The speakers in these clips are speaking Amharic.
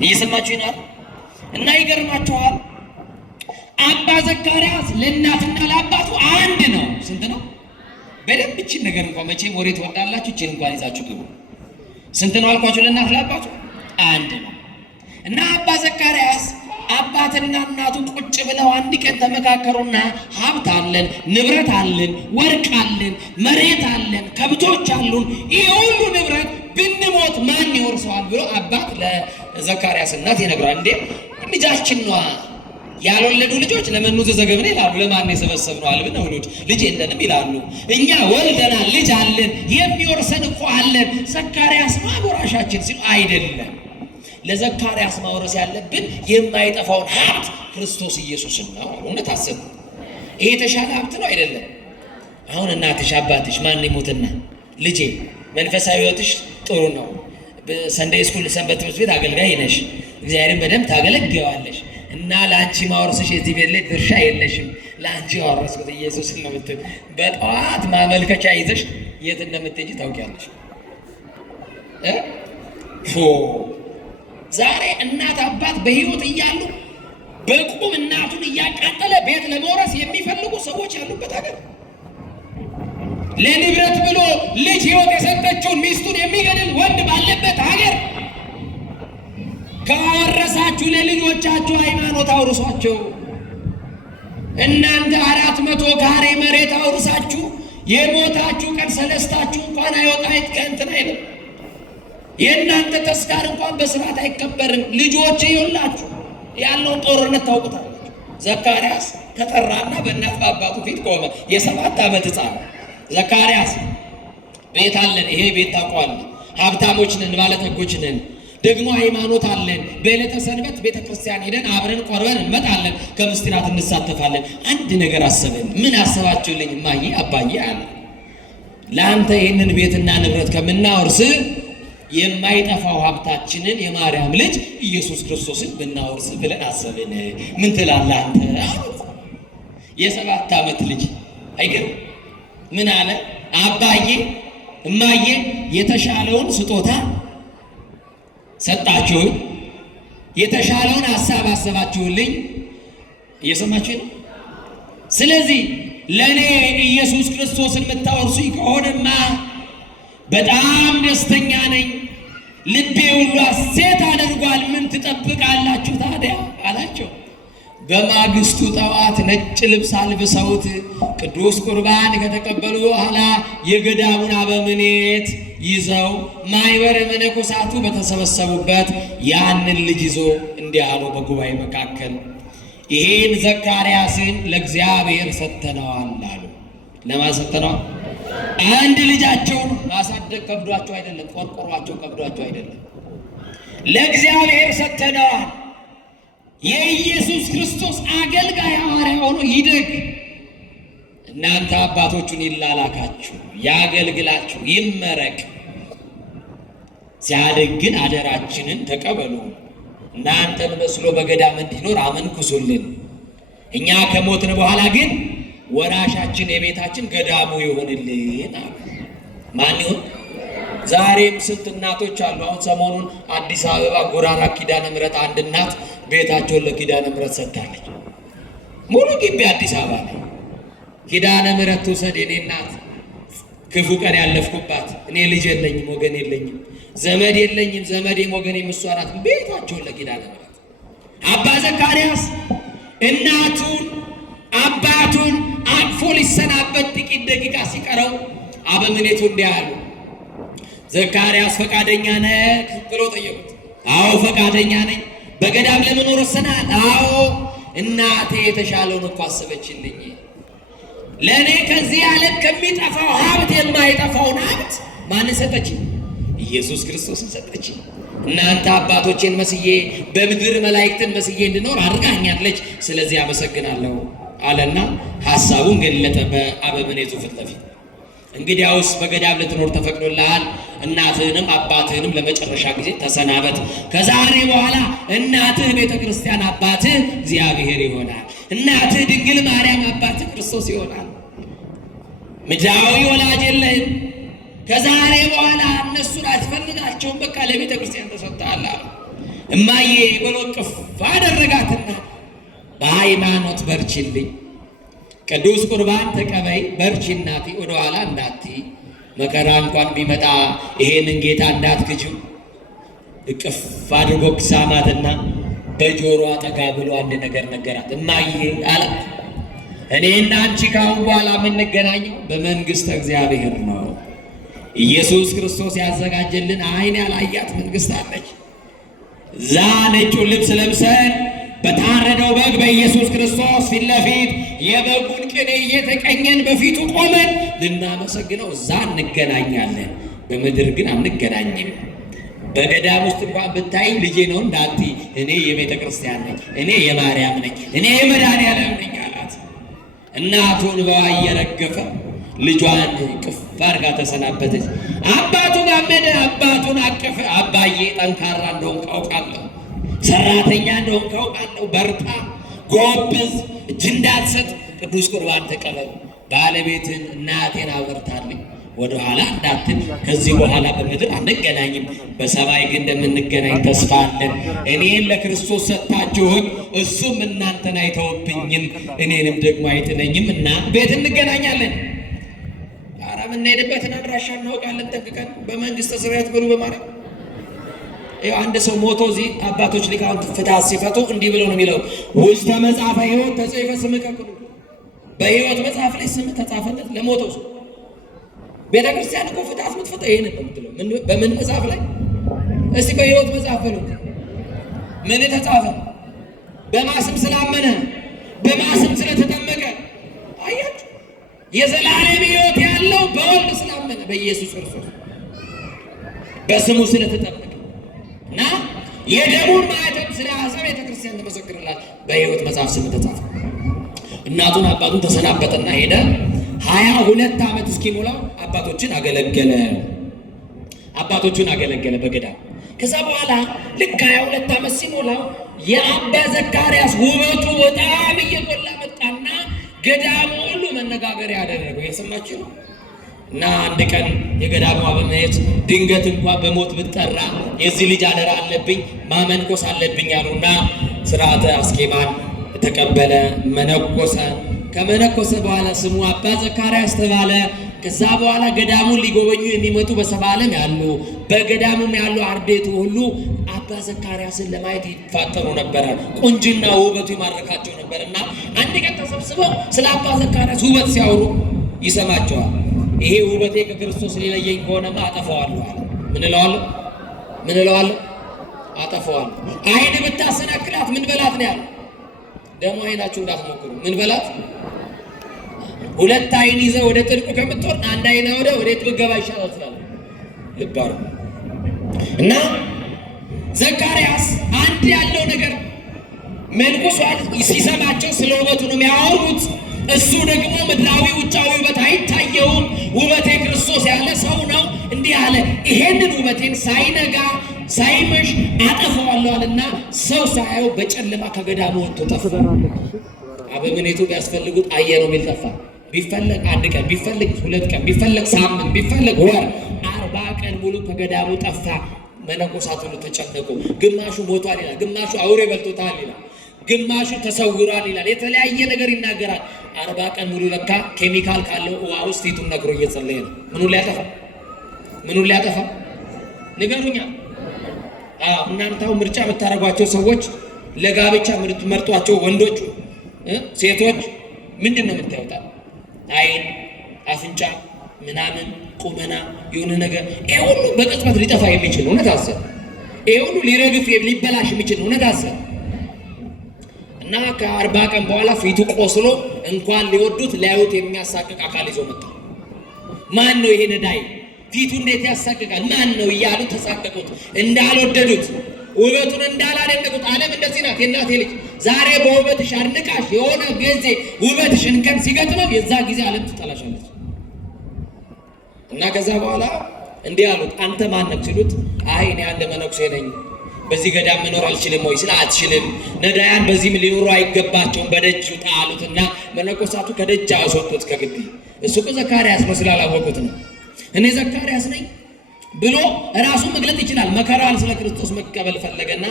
እየሰማችሁ ይናል እና ይገርማችኋል። አባ ዘካርያስ ለእናትና ለአባቱ አንድ ነው። ስንት ነው? በደንብ እቺን ነገር እንኳን መቼም ወሬ ትወዳላችሁ። እቺን እንኳን ይዛችሁ ግቡ። ስንት ነው አልኳችሁ? ለእናት ለአባቱ አንድ ነው። እና አባ ዘካርያስ አባትና እናቱ ቁጭ ብለው አንድ ቀን ተመካከሩና ሀብት አለን፣ ንብረት አለን፣ ወርቅ አለን፣ መሬት አለን፣ ከብቶች አሉን፣ ይህ ሁሉ ንብረት ብንሞት ማን ይወርሰዋል ብሎ አባት ለዘካርያስ እናት ይነግራል። እንዴ ልጃችን ነዋ፣ ያልወለዱ ልጆች ለመኑ ዘዘገብነ ይላሉ። ለማን የሰበሰብነው አልብነ ውሉድ ልጅ የለንም ይላሉ። እኛ ወልደናል፣ ልጅ አለን፣ የሚወርሰን እኮ አለን። ዘካርያስ ወራሻችን ሲሉ አይደለም፣ ለዘካርያስ ማውረስ ያለብን የማይጠፋውን ሀብት ክርስቶስ ኢየሱስን ነው። እውነት አሰቡ። ይሄ የተሻለ ሀብት ነው አይደለም? አሁን እናትሽ አባትሽ ማን ይሞትና ልጄ መንፈሳዊ ሕይወትሽ ጥሩ ነው፣ በሰንደይ ስኩል ሰንበት ትምህርት ቤት አገልጋይ ነሽ፣ እግዚአብሔርን በደንብ ታገለግያለሽ እና ለአንቺ ማወርስሽ የዚህ ቤት ላይ ድርሻ የለሽም፣ ለአንቺ ማወረስኩት ኢየሱስን ነው የምትል በጠዋት ማመልከቻ ይዘሽ የት እንደምትሄጂ ታውቂያለሽ። ዛሬ እናት አባት በሕይወት እያሉ በቁም እናቱን እያቃጠለ ቤት ለመውረስ የሚፈልጉ ሰዎች ያሉበት ሀገር፣ ለንብረት ብሎ ልጅ ሕይወት የሰጠችውን ሚስቱን የሚገድል ወንድ ባለበት ሀገር ካወረሳችሁ ለልጆቻችሁ ሃይማኖት አውርሷቸው። እናንተ 400 ካሬ መሬት አውርሳችሁ የሞታችሁ ቀን ሰለስታችሁ እንኳን አይወጣ ከእንትን አይልም። የእናንተ ተስካር እንኳን በስርዓት አይከበርም። ልጆች ይውላችሁ ያለውን ጦርነት ታውቁታላችሁ። ዘካርያስ ተጠራና በእናት በአባቱ ፊት ቆመ። የ7 ዓመት ሕፃን ዘካርያስ ቤት አለን፣ ይሄ ቤት ታውቋል፣ ሀብታሞች ነን፣ ባለጠጎች ነን፣ ደግሞ ሃይማኖት አለን። በዕለተ ሰንበት ቤተ ክርስቲያን ሄደን አብረን ቆርበን እንመጣለን፣ ከምስጢራት እንሳተፋለን። አንድ ነገር አሰብን። ምን አሰባችሁልኝ? እማዬ አባዬ አለ፣ ለአንተ ይህንን ቤትና ንብረት ከምናወርስ የማይጠፋው ሀብታችንን የማርያም ልጅ ኢየሱስ ክርስቶስን ብናወርስ ብለን አሰብን። ምን ትላለህ አንተ? የ7 ዓመት ልጅ አይገርም? ምን አለ? አባዬ እማዬ የተሻለውን ስጦታ ሰጣችሁኝ፣ የተሻለውን ሀሳብ አሰባችሁልኝ። እየሰማችሁ ነው። ስለዚህ ለእኔ ኢየሱስ ክርስቶስን የምታወርሱኝ ከሆነማ በጣም ደስተኛ ነኝ፣ ልቤ ሁሉ ሐሴት አድርጓል። ምን ትጠብቃላችሁ ታዲያ አላቸው። በማግስቱ ጠዋት ነጭ ልብስ አልብሰውት ቅዱስ ቁርባን ከተቀበሉ በኋላ የገዳሙን አበምኔት ይዘው ማኅበረ መነኮሳቱ በተሰበሰቡበት ያንን ልጅ ይዞ እንዲህ አሉ በጉባኤ መካከል፣ ይሄን ዘካርያስን ለእግዚአብሔር ሰጥተነዋል አሉ። ለማን ሰጥተነዋል? አንድ ልጃቸውን ማሳደግ ከብዷቸው አይደለም፣ ቆርቆሯቸው ከብዷቸው አይደለም፣ ለእግዚአብሔር ሰጥተነዋል። የኢየሱስ ክርስቶስ አገልጋይ ሐዋርያ ሆኖ ይደግ። እናንተ አባቶቹን ይላላካችሁ፣ ያገልግላችሁ፣ ይመረቅ። ሲያድግ ግን አደራችንን ተቀበሉ። እናንተን መስሎ በገዳም እንዲኖር አመንኩሱልን። እኛ ከሞትን በኋላ ግን ወራሻችን የቤታችን ገዳሙ ይሆንልን አሉ። ማን ይሁን? ዛሬም ስንት እናቶች አሉ። አሁን ሰሞኑን አዲስ አበባ ጎራራ ኪዳነ ምሕረት አንድ እናት ቤታቸውን ለኪዳነ ምሕረት ሰጥታለች። ሙሉ ግቢ አዲስ አበባ ላይ ኪዳነ ምሕረት ትውሰድ የኔ እናት፣ ክፉ ቀን ያለፍኩባት እኔ ልጅ የለኝም፣ ወገን የለኝም፣ ዘመድ የለኝም፣ ዘመዴም ወገኔም እሷ ናት። ቤታቸውን ለኪዳነ ምሕረት። አባ ዘካርያስ እናቱን አባቱን አቅፎ ሊሰናበት ጥቂት ደቂቃ ሲቀረው አበምኔቱ እንዲህ አሉ፣ ዘካርያስ ፈቃደኛ ነህ ብሎ ጠየቁት። አዎ ፈቃደኛ ነኝ። በገዳም ለመኖር ወሰናል? አዎ። እናቴ የተሻለውን እኮ አሰበችልኝ። ለእኔ ከዚህ ዓለም ከሚጠፋው ሀብት የማይጠፋውን ሀብት ማንን ሰጠችኝ? ኢየሱስ ክርስቶስን ሰጠችኝ። እናንተ አባቶቼን መስዬ በምድር መላእክትን መስዬ እንድኖር አድርጋኛለች። ስለዚህ አመሰግናለሁ አለና ሐሳቡን ገለጠ በአበምኔቱ ፊት ለፊት። እንግዲያውስ በገዳም ልትኖር ተፈቅዶልሃል። እናትህንም አባትህንም ለመጨረሻ ጊዜ ተሰናበት። ከዛሬ በኋላ እናትህ ቤተ ክርስቲያን፣ አባትህ እግዚአብሔር ይሆናል። እናትህ ድንግል ማርያም፣ አባትህ ክርስቶስ ይሆናል። ምድራዊ ወላጅ የለህም። ከዛሬ በኋላ እነሱን አትፈልጋቸውም። በቃ ለቤተ ክርስቲያን ተሰጥተሃል። እማዬ ብሎ እቅፍ አደረጋትና በሃይማኖት በርቺልኝ፣ ቅዱስ ቁርባን ተቀበይ፣ በርቺ እናቴ፣ ወደኋላ እንዳትዪ፣ መከራ እንኳን ቢመጣ ይሄንን ጌታ እንዳትክጂው። እቅፍ አድርጎ ሳማትና በጆሮ አጠጋ ብሎ አንድ ነገር ነገራት። እማዬ አላት፣ እኔና አንቺ ካሁን በኋላ የምንገናኘው በመንግሥተ እግዚአብሔር ነው። ኢየሱስ ክርስቶስ ያዘጋጀልን ዓይን ያላያት መንግሥት አለች። እዛ ነጩን ልብስ ለብሰን በታረደው በግ በኢየሱስ ክርስቶስ ፊት ለፊት የበጉን ቅኔ እየተቀኘን በፊቱ ቆመን ልናመሰግነው እዛ እንገናኛለን። በምድር ግን አንገናኝም። በገዳም ውስጥ እንኳን ብታይ ልጄ ነው እንዳትዪ፣ እኔ የቤተ ክርስቲያን ነኝ፣ እኔ የማርያም ነኝ፣ እኔ የመድኃኔዓለም ነኝ አላት። እናቱን በዋ እየረገፈ ልጇን ቅፍ አድርጋ ተሰናበተች። አባቱ ጋመደ፣ አባቱን አቀፈ። አባዬ ጠንካራ እንደሆንክ አውቃለሁ፣ ሰራተኛ እንደሆንክ አውቃለሁ፣ በርታ፣ ጎብዝ፣ እጅ እንዳትሰጥ፣ ቅዱስ ቁርባን ተቀበል፣ ባለቤትን እናቴን አበርታልኝ፣ ወደኋላ እንዳትል፣ ከዚህ በኋላ በምድር አንገናኝም፣ በሰማይ ግን እንደምንገናኝ ተስፋ አለን። እኔን ለክርስቶስ ሰጥታችሁኝ እሱም እናንተን አይተውብኝም፣ እኔንም ደግሞ አይጥለኝም እና ቤት እንገናኛለን። የምንሄድበትን አድራሻ እናውቃለን ጠንቅቀን። በመንግሥተ ሰማያት በሉ በማርያም። ይኸው አንድ ሰው ሞቶ እዚህ አባቶች ሊቃውንት ፍትሐት ሲፈቱ እንዲህ ብለው ነው የሚለው፣ ውስተ መጽሐፈ ሕይወት ተጽሕፈ ስምከ ኩሉ። በሕይወት መጽሐፍ ላይ ስም ተጻፈለት ለሞተው ሰው። ቤተ ክርስቲያን እኮ ፍትሐት የምትፈታ ይሄን ነው የምትለው። በምን መጽሐፍ ላይ? እስቲ በሕይወት መጽሐፍ በሉ። ምን ተጻፈ? በማስም ስላመነ፣ በማስም ስለተጠመቀ። አያችሁ፣ የዘላለም ሕይወት ያለው በወልድ ስላመነ በኢየሱስ ክርስቶስ በስሙ ስለተጠመቀ እና የደሙን ማኅተም ስለያዘ ቤተ ክርስቲያን ትመሰክርላት። በሕይወት መጽሐፍ ስም ተጻፈ። እናቱን አባቱን ተሰናበተና ሄደ። 22 ዓመት እስኪሞላው አባቶችን አገለገለ። በገዳም። ከዛ በኋላ ልክ 22 ዓመት ሲሞላው የአባ ዘካርያስ ውበቱ በጣም እየጎላ መጣና ገዳሙ ሁሉ መነጋገሪያ ያደረገው። የሰማችሁ ነው። እና አንድ ቀን የገዳሙ አበምኔት ድንገት እንኳን በሞት ብትጠራ የዚህ ልጅ አደራ አለብኝ ማመንኮስ አለብኝ አሉና ስርዓተ አስኬማን ተቀበለ፣ መነኮሰ። ከመነኮሰ በኋላ ስሙ አባ ዘካርያስ ተባለ። ከዛ በኋላ ገዳሙን ሊጎበኙ የሚመጡ በሰባ ዓለም ያሉ በገዳሙም ያሉ አርዴቱ ሁሉ አባ ዘካርያስን ለማየት ይፋጠሩ ነበረ። ቁንጅና ውበቱ ይማርካቸው ነበርና አንድ ቀን ተሰብስበው ስለ አባ ዘካርያስ ውበት ሲያወሩ ይሰማቸዋል። ይሄ ውበቴ ከክርስቶስ ሊለየኝ ከሆነማ አጠፋዋለሁ አለ። ምን እለዋለሁ? አጠፋዋለሁ። አይን ብታሰናክላት ምን በላት ነው ያለው። ደግሞ አይናችሁ እንዳትሞክሩ። ምን በላት? ሁለት አይን ይዘህ ወደ ጥልቁ ከምትወርድ አንድ አይና ወዴት ብትገባ ይሻላል ስላለ ልባሩ እና ዘካርያስ አንድ ያለው ነገር መንኩሷል። ሲሰማቸው ስለ ውበቱ ነው የሚያወሩት። እሱ ደግሞ ምድራዊ ውጫዊ ውበት አይታየውም። ውበቴ ክርስቶስ ያለ ሰው ነው። እንዲህ አለ፣ ይሄንን ውበቴን ሳይነጋ ሳይመሽ አጠፋዋለዋልና ሰው ሳያየው በጨለማ ከገዳሙ ወጥቶ ጠፋ። አበምኔቱ ቢያስፈልጉት አየነው የሚል ጠፋ። ቢፈለግ አንድ ቀን፣ ቢፈለግ 2 ቀን፣ ቢፈለግ ሳምንት፣ ቢፈለግ ወር፣ 40 ቀን ሙሉ ከገዳሙ ጠፋ። መነኮሳት ሁሉ ተጨነቁ። ግማሹ ሞቷል ይላል፣ ግማሹ አውሬ በልቶታል ይላል፣ ግማሹ ተሰውሯል ይላል። የተለያየ ነገር ይናገራል። 40 ቀን ሙሉ ለካ ኬሚካል ካለው ውሃ ውስጥ ፊቱን ነግሮ እየጸለየ ነው። ምኑን ሊያጠፋ ንገሩኛ። እናንተው ምርጫ የምታደርጓቸው ሰዎች፣ ለጋብቻ የምትመርጧቸው ወንዶች፣ ሴቶች ምንድን ነው የምታዩታል? አይን፣ አፍንጫ፣ ምናምን ቁመና የሆነ ነገር። ይሄ ሁሉ በቅጽበት ሊጠፋ የሚችል እውነት አሰብ። ይሄ ሁሉ ሊረግፍ ሊበላሽ የሚችል እውነት አሰብ እና ከ40 ቀን በኋላ ፊቱ ቆስሎ እንኳን ሊወዱት ሊያዩት የሚያሳቅቅ አካል ይዞ መጣ። ማን ነው ይሄ ነዳይ? ፊቱ እንዴት ያሳቅቃል? ማን ነው እያሉ ተሳቀቁት። እንዳልወደዱት፣ ውበቱን እንዳላደነቁት። ዓለም እንደዚህ ናት። የእናቴ ልጅ ዛሬ በውበትሽ አድንቃሽ የሆነ ጊዜ ውበትሽ እንከን ሲገጥመው የዛ ጊዜ ዓለም ትጠላሻለች። እና ከዛ በኋላ እንዲህ አሉት፣ አንተ ማነህ ሲሉት፣ አይ እኔ አንድ መነኩሴ ነኝ፣ በዚህ ገዳም መኖር አልችልም ወይ ስለ አትችልም፣ ነዳያን በዚህም ሊኖሩ አይገባቸውም፣ በደጅ ውጣ አሉትና መነኮሳቱ ከደጅ አስወጡት ከግቢ። እሱ እኮ ዘካርያስ ነው ስላላወቁት ነው። እኔ ዘካርያስ ነኝ፣ ብሎ ራሱን መግለጥ ይችላል። መከራን ስለ ክርስቶስ መቀበል ፈለገና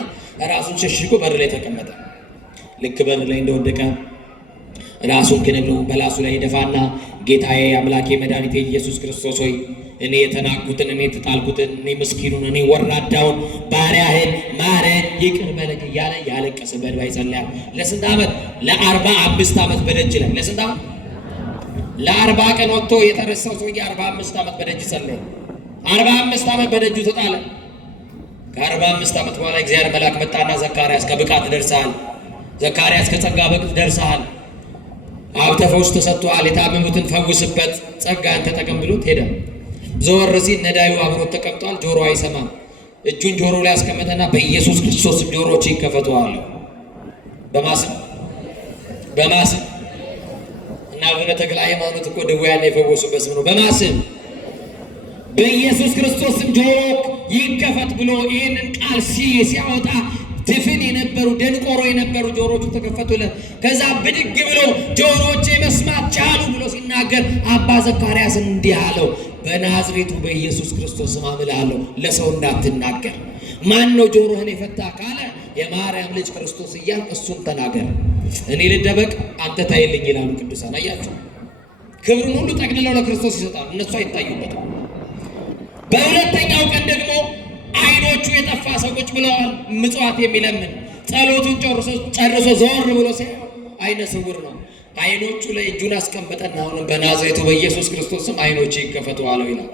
ራሱን ሸሽጎ በር ላይ ተቀመጠ። ልክ በር ላይ እንደወደቀ ራሱን ክንብሎ በላሱ ላይ ደፋና ጌታዬ አምላኬ መድኃኒቴ ኢየሱስ ክርስቶስ ሆይ እኔ የተናኩትን እኔ የተጣልኩትን እኔ ምስኪኑን እኔ ወራዳውን ባሪያህን ማረኝ ይቅር በለኝ እያለ ያለቀሰ በእንባ ይጸልያል። ለስንት ዓመት? ለ45 ዓመት በደጅ ላይ ለስንት ዓመት? ለ40 ቀን ወጥቶ የተረሳው ሰውዬ 45 ዓመት በደጅ ጸለየ። 45 ዓመት በደጁ ተጣለ። ከ45 ዓመት በኋላ እግዚአብሔር መልአክ መጣና ዘካርያስ ከብቃት ደርሰሃል፣ ዘካርያስ ከጸጋ በቅት ደርሰሃል፣ ሀብተ ፈውስ ተሰጥቶሃል፣ የታመሙትን ፈውስበት፣ ጸጋን ተጠቀም ብሎት ሄደ። ዘወር ሲል ነዳዩ አብሮት ተቀምጧል። ጆሮ አይሰማም። እጁን ጆሮ ላይ ያስቀመጠና በኢየሱስ ክርስቶስ ጆሮዎች ይከፈቱ አለ። በማስም እና አቡነ ተክለ ሃይማኖት እኮ ድውያን የፈወሱበት ስም ነው። በማስም በኢየሱስ ክርስቶስም ጆሮ ይከፈት ብሎ ይህንን ቃል ሲያወጣ ድፍን የነበሩ ደንቆሮ የነበሩ ጆሮቹ ተከፈቱለት። ከዛ ብድግ ብሎ ጆሮቼ መስማት ቻሉ ብሎ ሲናገር አባ ዘካርያስ እንዲህ አለው፣ በናዝሬቱ በኢየሱስ ክርስቶስ ስም አምልሃለሁ፣ ለሰው እንዳትናገር። ማን ነው ጆሮህን የፈታ ካለ የማርያም ልጅ ክርስቶስ እያልክ እሱን ተናገር። እኔ ልደበቅ አንተ ታይልኝ ይላሉ ቅዱሳን። አያችሁ፣ ክብሩን ሁሉ ጠቅልለው ለክርስቶስ ይሰጣሉ፣ እነሱ አይታዩበትም። በሁለተኛው ቀን ደግሞ አይኖቹ የጠፋ ሰው ቁጭ ብለዋል። ምጽዋት የሚለምን ጸሎቱን ጨርሶ ዘወር ብሎ ሲያየው አይነ ስውር ነው። አይኖቹ ላይ እጁን አስቀመጠና አሁንም በናዝሬቱ በኢየሱስ ክርስቶስ ስም አይኖቹ ይከፈቱ አለው ይላል።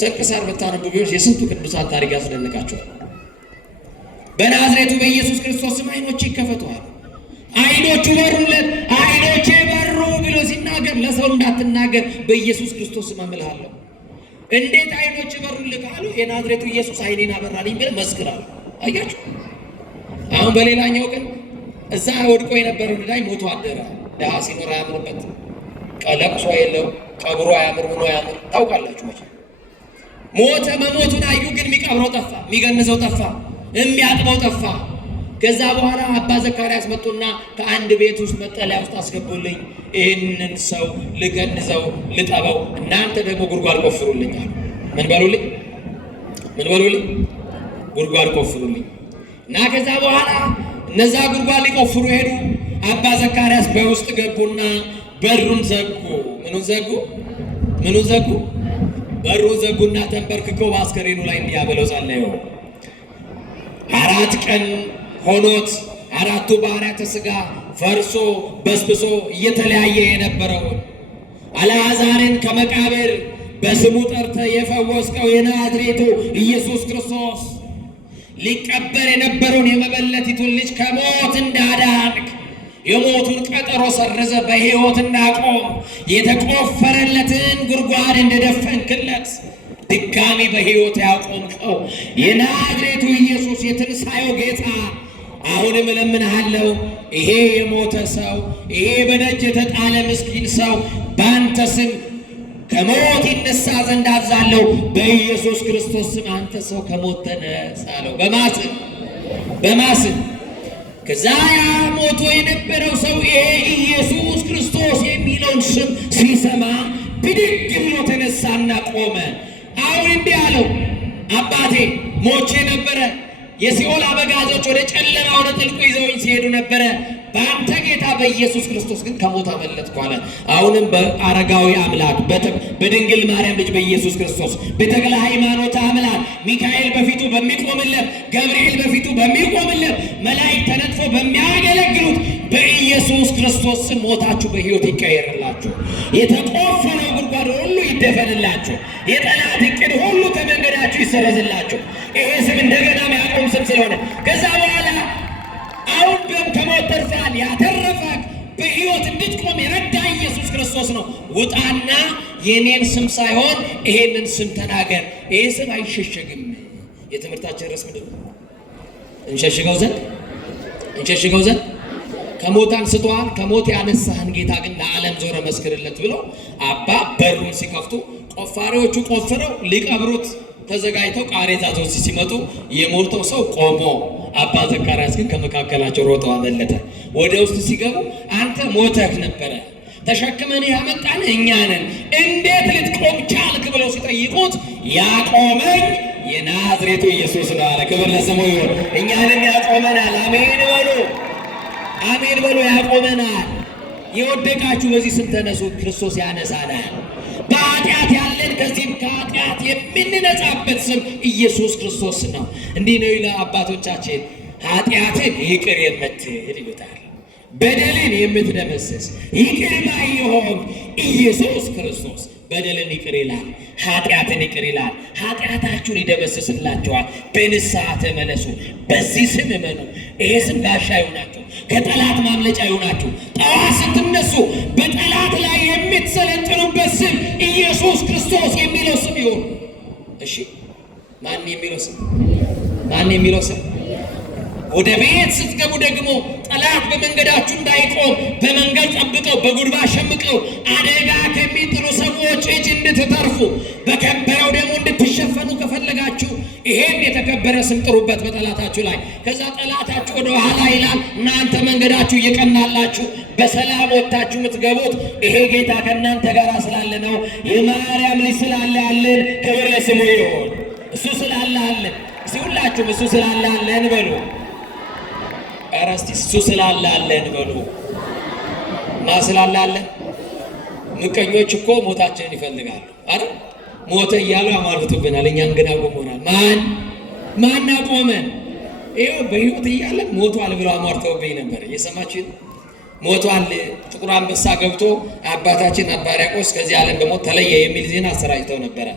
ስንክሳር ብታነቡ ቢሆን የስንቱ ቅዱሳን ታሪክ ያስደንቃቸዋል። በናዝሬቱ በኢየሱስ ክርስቶስ ስም አይኖቹ ይከፈቱ አለው። አይኖቹ በሩለት። አይኖቼ በሩ ብሎ ሲናገር ለሰው እንዳትናገር በኢየሱስ ክርስቶስ ስም አምልሃለሁ። እንዴት አይኖች በሩልህ አሉ? የናዝሬቱ ኢየሱስ አይኔን አበራልኝ ብለህ መስክር አለ። አያችሁ፣ አሁን በሌላኛው ቀን እዛ ወድቆ የነበረው ልዳይ ሞቶ አደረ። ድሃ ሲኖር አያምርበት፣ ለቅሶ የለው፣ ቀብሮ አያምር፣ ሆኖ አያምር። ታውቃላችሁ መቼ ሞተ። መሞቱን አዩ፣ ግን የሚቀብረው ጠፋ፣ የሚገንዘው ጠፋ፣ የሚያጥበው ጠፋ። ከዛ በኋላ አባ ዘካርያስ መጡና ከአንድ ቤት ውስጥ መጠለያ ውስጥ አስገቡልኝ፣ ይህንን ሰው ልገንዘው ልጠበው፣ እናንተ ደግሞ ጉድጓድ ቆፍሩልኝ አሉ። ምን በሉልኝ? ጉድጓድ ቆፍሩልኝ። እና ከዛ በኋላ እነዛ ጉድጓድ ሊቆፍሩ ሄዱ። አባ ዘካርያስ በውስጥ ገቡና በሩን ዘጉ። ምኑን ዘጉ? በሩን ዘጉና ተንበርክከው በአስከሬኑ ላይ እንዲያበለው ጸለዩ። 4 ቀን ሆኖት 4ቱ ባህርያተ ሥጋ ፈርሶ በስብሶ እየተለያየ የነበረውን አልዓዛርን ከመቃብር በስሙ ጠርተ የፈወስከው የናዝሬቱ ኢየሱስ ክርስቶስ ሊቀበር የነበረውን የመበለቲቱን ልጅ ከሞት እንዳዳንክ የሞቱን ቀጠሮ ሰርዘ በሕይወት እንዳቆም የተቆፈረለትን ጉድጓድ እንደደፈንክለት ድጋሚ በሕይወት ያቆምከው የናዝሬቱ ኢየሱስ የትንሣኤው ጌታ አሁንም እለምንሃለሁ፣ ይሄ የሞተ ሰው፣ ይሄ በደጅ የተጣለ ምስኪን ሰው በአንተ ስም ከሞት ይነሳ ዘንድ አዛለሁ። በኢየሱስ ክርስቶስ ስም አንተ ሰው ከሞት ተነሳ አለው። በማስም ከዛ ያ ሞቶ የነበረው ሰው ይሄ ኢየሱስ ክርስቶስ የሚለውን ስም ሲሰማ ብድግ ብሎ ተነሳና ቆመ። አሁን እንዲህ አለው፣ አባቴ ሞቼ ነበረ። የሲኦል አበጋዞች ወደ ጨለማ ወደ ጥልቁ ይዘውኝ ሲሄዱ ነበረ። በአንተ ጌታ በኢየሱስ ክርስቶስ ግን ከሞት አመለጥኩ አለ። አሁንም በአረጋዊ አምላክ በድንግል ማርያም ልጅ በኢየሱስ ክርስቶስ በተክለ ሃይማኖት አምላክ ሚካኤል በፊቱ በሚቆምለት፣ ገብርኤል በፊቱ በሚቆምለት፣ መላእክት ተነጥፎ በሚያገለግሉት በኢየሱስ ክርስቶስ ስም ሞታችሁ በሕይወት ይቀየርላችሁ። የተቆፈረው ጉድጓድ ሁሉ ይደፈንላችሁ። የጠላት ዕቅድ ሁሉ ከመንገዳችሁ ይሰረዝላችሁ። ይሄ ስም እንደገና የሚያቆም ስም ስለሆነ ከዛ በኋላ አሁን ከሞት ተርፈሃል። ያተረፈህ በሕይወት እንድትቆም የረዳ ኢየሱስ ክርስቶስ ነው። ውጣና የኔን ስም ሳይሆን ይሄንን ስም ተናገር። ይሄ ስም አይሸሸግም። የትምህርታችን ርዕስ ምንድን ነው? እንሸሽገው ዘንድ ከሞት አንስተዋል። ከሞት ያነሳህን ጌታ ግን ለዓለም ዞረ መስክርለት ብሎ አባ በሩን ሲከፍቱ ቆፋሪዎቹ ቆፍረው ሊቀብሩት ተዘጋጅተው ቃሬዛ ዞሲ ሲመጡ የሞተው ሰው ቆሞ፣ አባ ዘካርያስ ግን ከመካከላቸው ሮጠው አመለጠ። ወደ ውስጥ ሲገቡ አንተ ሞተህ ነበረ፣ ተሸክመን ያመጣን እኛ ነን። እንዴት ልትቆም ቻልክ ብለው ሲጠይቁት ያቆመኝ የናዝሬቱ ኢየሱስ ነው አለ። ክብር ለስሙ ይሁን። እኛንም ያቆመናል። አሜን በሉ፣ አሜን በሉ። ያቆመናል። የወደቃችሁ በዚህ ስም ተነሱ፣ ክርስቶስ ያነሳናል። በኃጢአት ያለን ከዚህም ከኃጢአት የምንነጻበት ስም ኢየሱስ ክርስቶስ ነው። እንዲህ ነው ይላል አባቶቻችን፣ ኃጢአትን ይቅር የምትል ይሉታል፣ በደልን የምትደመስስ ይቅር ባይ የሆንክ ኢየሱስ ክርስቶስ በደልን ይቅር ይላል፣ ኃጢአትን ይቅር ይላል። ኃጢአታችሁን ይደመስስላችኋል። በንስሐ ተመለሱ፣ በዚህ ስም እመኑ። ይሄ ስም ጋሻ ይሆናችሁ፣ ከጠላት ማምለጫ ይሆናችሁ። ጠዋት ስትነሱ በጠላት ላይ የምትሰለጥኑበት ስም ኢየሱስ ክርስቶስ የሚለው ስም ይሁን። እሺ፣ ማን የሚለው ስም? ማን የሚለው ስም? ወደ ቤት ስትገቡ ደግሞ ጠላት በመንገዳችሁ እንዳይቆም በመንገድ ጠብቀው በጉድባ ሸምቀው አደጋ ከሚጥሉ ሰዎች እጅ እንድትተርፉ በከበረው ደግሞ እንድትሸፈኑ ከፈለጋችሁ ይሄን የተከበረ ስም ጥሩበት በጠላታችሁ ላይ። ከዛ ጠላታችሁ ወደ ኋላ ይላል፣ እናንተ መንገዳችሁ እየቀናላችሁ በሰላም ወጥታችሁ የምትገቡት ይሄ ጌታ ከእናንተ ጋር ስላለ ነው። የማርያም ልጅ ስላለ አለን። ክብር ለስሙ ይሁን። እሱ ስላለ አለን። ሁላችሁም እሱ ስላለ አለን በሉ። ኧረ እስቲ እሱ ስላለ አለን በሉ። ማ ስላለ አለን? ምቀኞች እኮ ሞታችንን ይፈልጋሉ አይደል? ሞተ እያሉ ያማሉትብናል፣ እኛን ግን አቆመናል። ማን አቆመን? ይኸው በሕይወት እያለን ሞቷል ብለው አሟርተውብኝ ነበር። እየሰማችሁ ሞቷል፣ ጥቁር አንበሳ ገብቶ አባታችን አባ ሕርያቆስ ከዚህ ዓለም በሞት ተለየ የሚል ዜና አሰራጭተው ነበረ።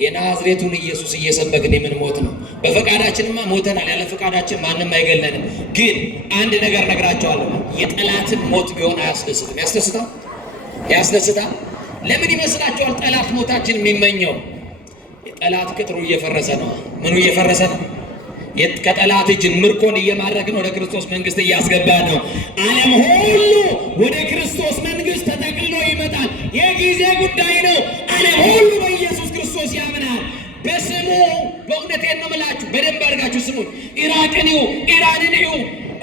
የናዝሬቱን ኢየሱስ እየሰበክን የምንሞት ነው። በፈቃዳችንማ ሞተናል። ያለ ፈቃዳችን ማንም አይገለንም። ግን አንድ ነገር ነግራቸዋለሁ። የጠላትን ሞት ቢሆን አያስደስትም። ያስደስታል? ያስደስታል። ለምን ይመስላችኋል ጠላት ሞታችን የሚመኘው? የጠላት ቅጥሩ እየፈረሰ ነው። ምኑ እየፈረሰ ነው? ከጠላት እጅ ምርኮን እየማረክን ወደ ክርስቶስ መንግስት እያስገባ ነው። ዓለም ሁሉ ወደ ክርስቶስ መንግስት ተጠቅልሎ ይመጣል። የጊዜ ጉዳይ ነው። ዓለም ሁሉ በኢየሱስ ክርስቶስ ያምናል። በስሙ በእውነቴን ነው የምላችሁ፣ በደንብ አድርጋችሁ ስሙን። ኢራቅን ይሁ፣ ኢራንን ይሁ፣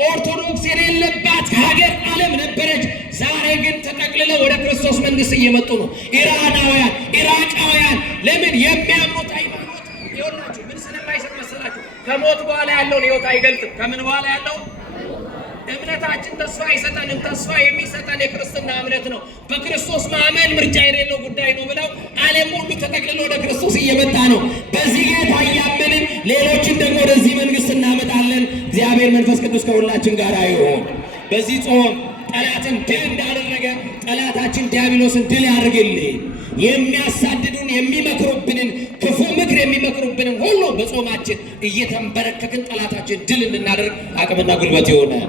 ኦርቶዶክስ የሌለባት ሀገር ዓለም ነበረች። ዛሬ ግን ተጠቅልለው ወደ ክርስቶስ መንግስት እየመጡ ነው። ኢራናውያን፣ ኢራቃውያን ለምን? የሚያምኑት ሃይማኖት ይኸውላችሁ ምን ስለማይሰጥ መሰላችሁ? ከሞት በኋላ ያለውን ህይወት አይገልጥም። ከምን በኋላ ያለው እምነታችን ተስፋ አይሰጠንም። ተስፋ የሚሰጠን የክርስትና እምነት ነው። በክርስቶስ ማመን ምርጫ የሌለው ጉዳይ ነው ብለው ዓለም ሁሉ ተጠቅልሎ ወደ ክርስቶስ እየመጣ ነው። በዚህ ጌታ እያመንን ሌሎችን ደግሞ ወደዚህ መንግስት እናመጣለን። እግዚአብሔር መንፈስ ቅዱስ ከሁላችን ጋር ይሁን። በዚህ ጾም ጠላትን ድል እንዳደረገ ጠላታችን ዲያብሎስን ድል ያድርግልን። የሚያሳድዱን የሚመክሩብንን ክፉ ምክር የሚመክሩብንን ሁሉ በጾማችን እየተንበረከክን ጠላታችን ድል እንድናደርግ አቅምና ጉልበት ይሆናል።